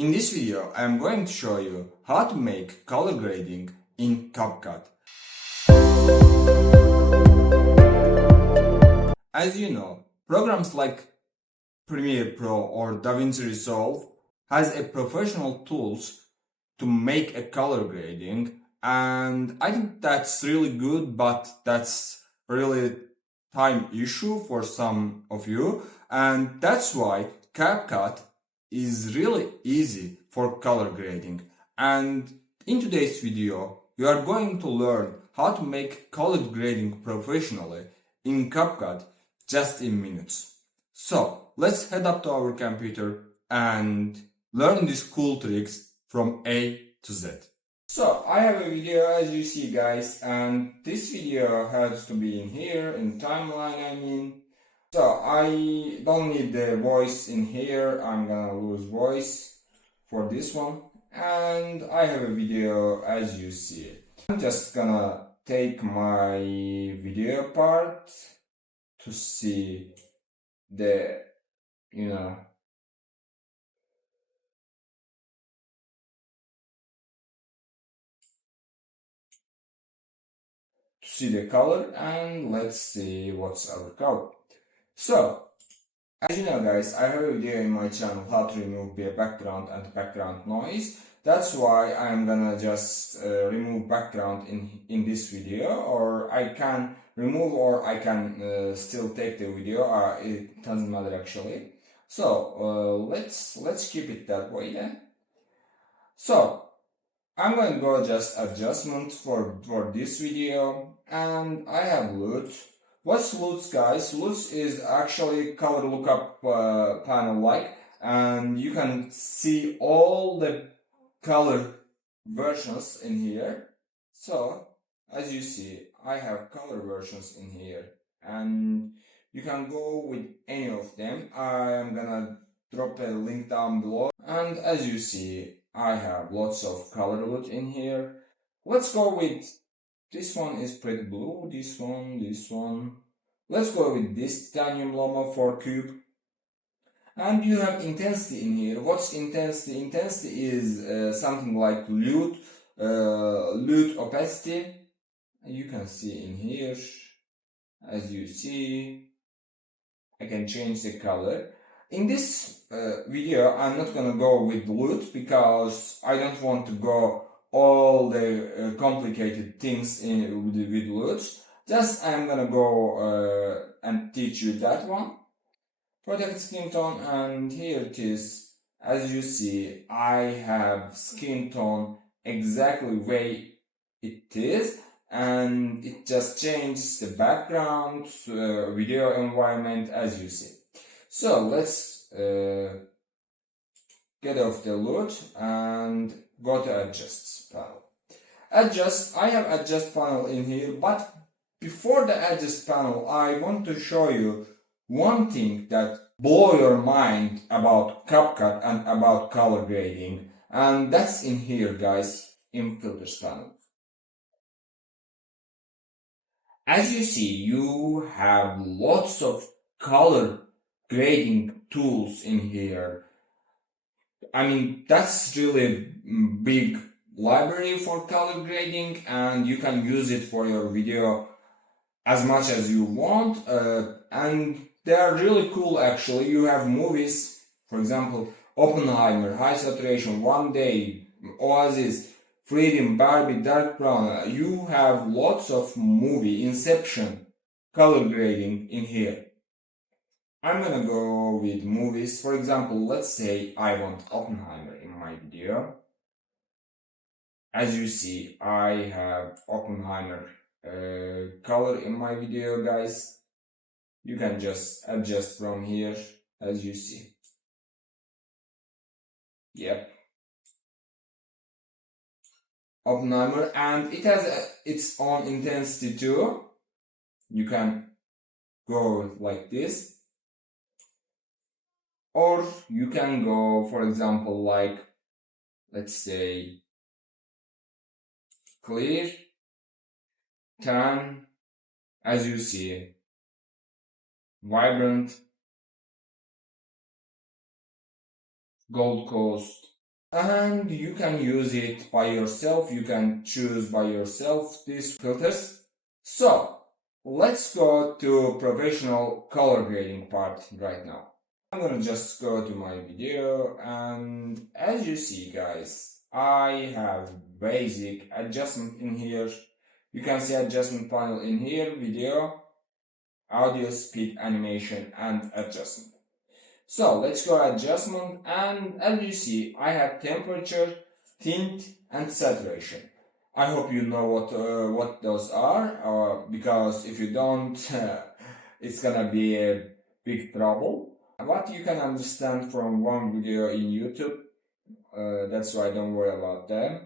In this video, I am going to show you how to make color grading in Capcut. As you know, programs like Premiere Pro or DaVinci Resolve has a professional tools to make a color grading, and I think that's really good, but that's really time issue for some of you, and that's why Capcut is really easy for color grading. And in today's video, you are going to learn how to make color grading professionally in Capcut just in minutes. So let's head up to our computer and learn these cool tricks from A to Z. So I have a video, as you see guys, and this video has to be in here, in timeline I mean. So I don't need the voice in here, I'm gonna lose voice for this one. And I have a video as you see it. I'm just gonna take my video part to see the, to see the color, and let's see what's our color. So, as you know guys, I have a video in my channel how to remove the background and background noise. That's why I'm gonna just remove background in this video, or I can remove or I can still take the video, it doesn't matter actually. So let's keep it that way then. So I'm going to go just adjustment for this video, and I have LUTs. What's LUTs guys? LUTs is actually color lookup panel like, and you can see all the color versions in here. So as you see, I have color versions in here, and you can go with any of them. I am gonna drop a link down below, and as you see, I have lots of color LUT in here. Let's go with this one is pretty blue, this one. Let's go with this titanium loma for cube. And you have intensity in here. What's intensity? Intensity is something like LUT opacity. You can see in here, as you see, I can change the color. In this video, I'm not gonna go with LUT because I don't want to go all the complicated things with LUTs. Just I'm gonna go and teach you that one. Protect skin tone, and here it is. As you see, I have skin tone exactly way it is, and it just changes the background, video environment as you see. So let's get off the LUT and go to adjust panel. Adjust, I have adjust panel in here, but before the adjust panel, I want to show you one thing that blow your mind about Capcut and about color grading, and that's in here guys, in filters panel. As you see, you have lots of color grading tools in here. I mean, that's really big library for color grading, and you can use it for your video as much as you want, and they are really cool actually. You have movies, for example, Oppenheimer, High Saturation, One Day, Oasis, Freedom, Barbie, Dark Brown. You have lots of movie, Inception, color grading in here. I'm gonna go with movies. For example, let's say I want Oppenheimer in my video. As you see, I have Oppenheimer color in my video guys. You can just adjust from here as you see. Yep. Oppenheimer, and it has its own intensity too. You can go like this, or you can go, for example, like, let's say, clear, tan, as you see, vibrant, Gold Coast, and you can use it by yourself. You can choose by yourself these filters. So let's go to professional color grading part right now. I'm gonna just go to my video, and as you see guys, I have basic adjustment in here. You can see adjustment panel in here, video, audio, speed, animation, and adjustment. So let's go adjustment, and as you see, I have temperature, tint, and saturation. I hope you know what those are, because if you don't, it's gonna be a big trouble. What you can understand from one video in YouTube, that's why don't worry about them.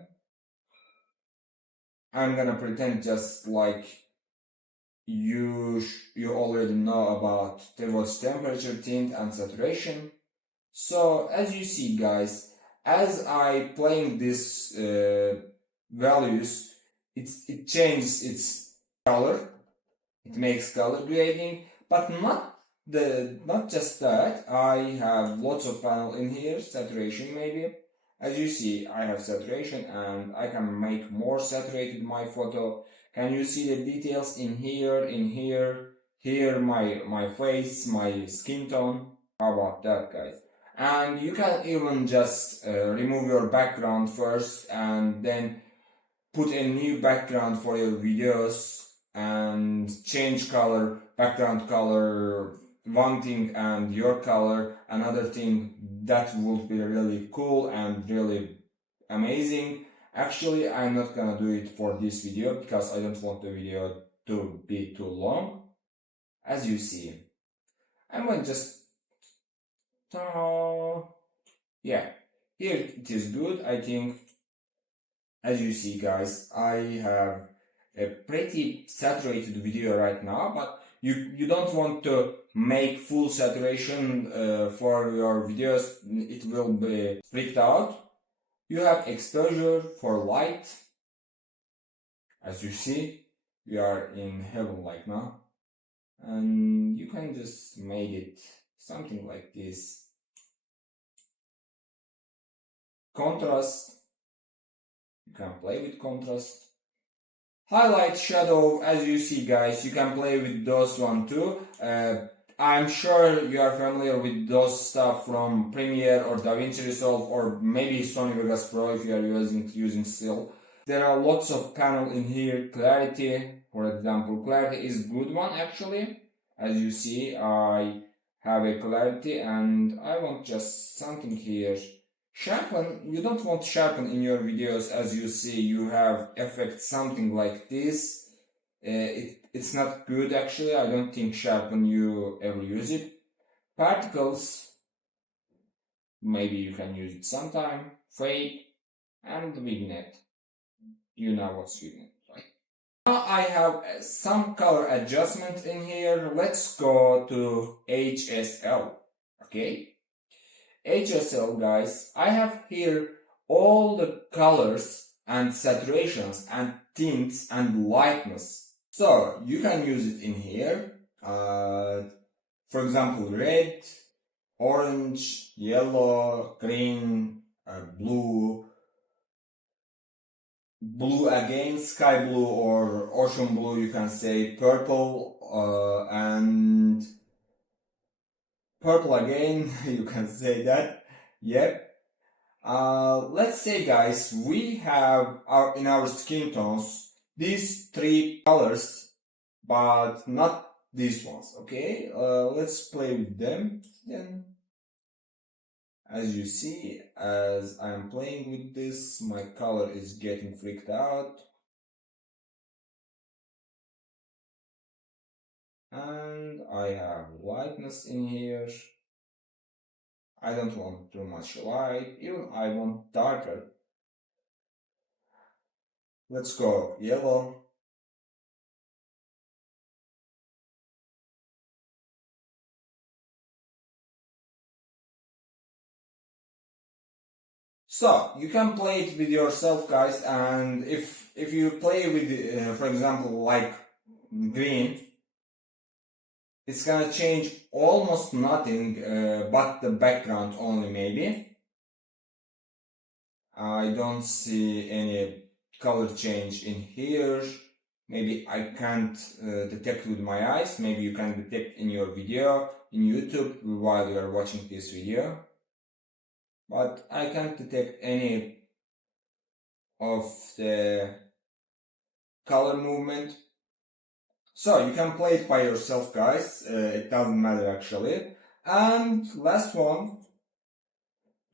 I'm gonna pretend just like you already know about what's temperature, tint, and saturation. So as you see guys, as I playing these values, it changes its color, it makes color grading, but not just that. I have lots of panel in here, saturation maybe. As you see, I have saturation, and I can make more saturated my photo. Can you see the details in here, here my face, my skin tone? How about that guys? And you can even just remove your background first and then put a new background for your videos and change color, background color, one thing, and your color another thing. That would be really cool and really amazing. Actually, I'm not gonna do it for this video because I don't want the video to be too long. As you see, I'm gonna just yeah, here it is good. I think, as you see guys, I have a pretty saturated video right now, but you don't want to make full saturation for your videos. It will be freaked out. You have exposure for light. As you see, we are in heaven like now, and you can just make it something like this. Contrast, you can play with contrast. Highlight, shadow, as you see guys, you can play with those one too. I'm sure you are familiar with those stuff from Premiere or DaVinci Resolve, or maybe Sony Vegas Pro if you are using still. There are lots of panel in here. Clarity, for example, clarity is good one actually. As you see, I have a clarity, and I want just something here. Sharpen, you don't want sharpen in your videos. As you see, you have effect something like this. It's not good actually. I don't think sharpen you ever use it. Particles, maybe you can use it sometime. Fade, and vignette. You know what's vignette, right? Now I have some color adjustment in here. Let's go to HSL. Okay. HSL guys, I have here all the colors and saturations and tints and lightness. So you can use it in here. For example, red, orange, yellow, green, blue, blue again, sky blue or ocean blue, you can say purple, and purple again, you can say that. Yep. Let's say guys, we have in our skin tones these three colors, but not these ones. Okay, let's play with them then. As you see, as I'm playing with this, my color is getting freaked out. And I have lightness in here. I don't want too much light, even I want darker. Let's go yellow. So you can play it with yourself guys, and if you play with for example like green, it's gonna change almost nothing but the background only maybe. I don't see any color change in here. Maybe I can't detect with my eyes. Maybe you can detect in your video in YouTube while you are watching this video. But I can't detect any of the color movement. So you can play it by yourself, guys. It doesn't matter actually. And last one,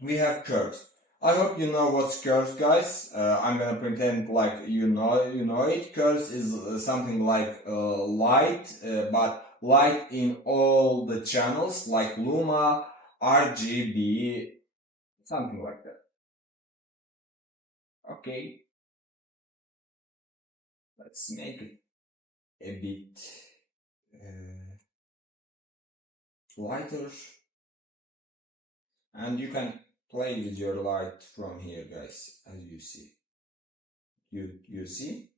we have curves. I hope you know what's curves, guys. I'm gonna pretend like you know it. Curves is something like light, but light in all the channels, like Luma, RGB, something like that. Okay, let's make it a bit lighter, and you can play with your light from here, guys, as you see. You see?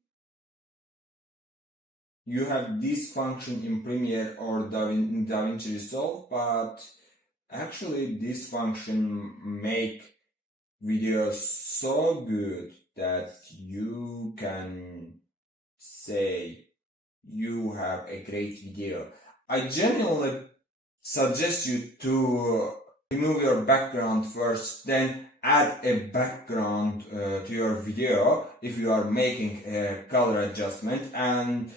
You have this function in Premiere or DaVinci Resolve, but actually this function make videos so good that you can say you have a great video. I genuinely suggest you to remove your background first, then add a background to your video if you are making a color adjustment, and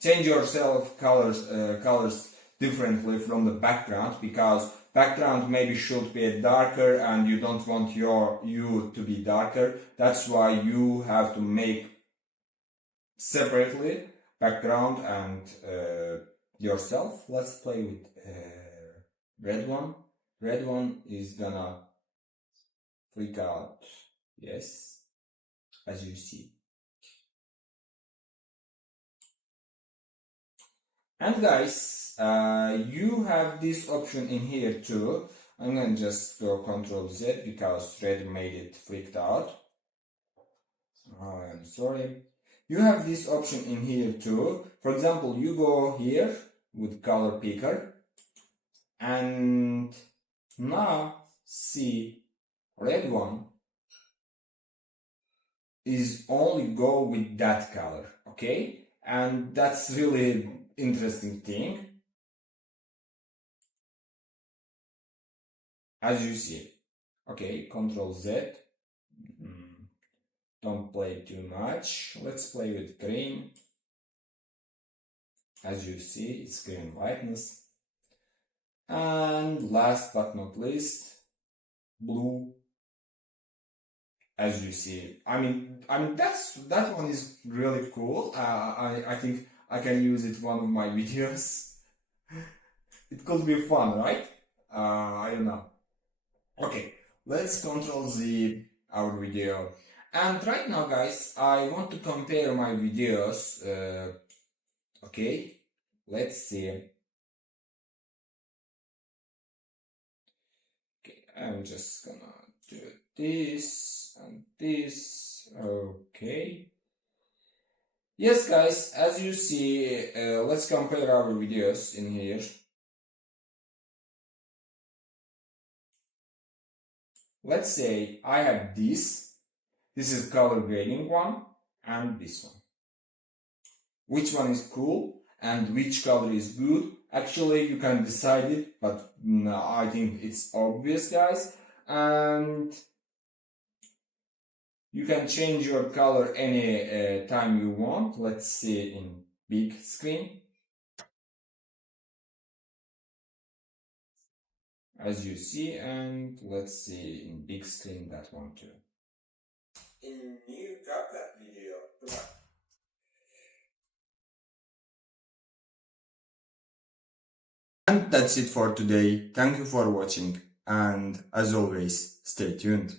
change yourself colors differently from the background, because background maybe should be darker and you don't want you to be darker. That's why you have to make separately background and yourself. Let's play with red one. Red one is gonna freak out. Yes, as you see. And guys, you have this option in here too. I'm gonna just go Ctrl Z because red made it freaked out. Oh, I'm sorry. You have this option in here too. For example, you go here with color picker, and now see red one is only go with that color, okay? And that's really interesting thing. As you see, okay, Ctrl Z. Don't play too much. Let's play with green. As you see, it's green whiteness. And last but not least, blue. As you see, I mean that one is really cool. I think I can use it one of my videos. It could be fun, right? I don't know. Okay, let's Ctrl Z our video. And right now, guys, I want to compare my videos. Okay, let's see. Okay, I'm just gonna do this and this. Okay. Yes, guys, as you see, let's compare our videos in here. Let's say I have this. This is color grading one, and this one. Which one is cool and which color is good? Actually, you can decide it, but no, I think it's obvious, guys. And you can change your color any time you want. Let's see in big screen. As you see, and let's see in big screen that one too. In new Capcut video. Goodbye. And that's it for today. Thank you for watching, and as always, stay tuned.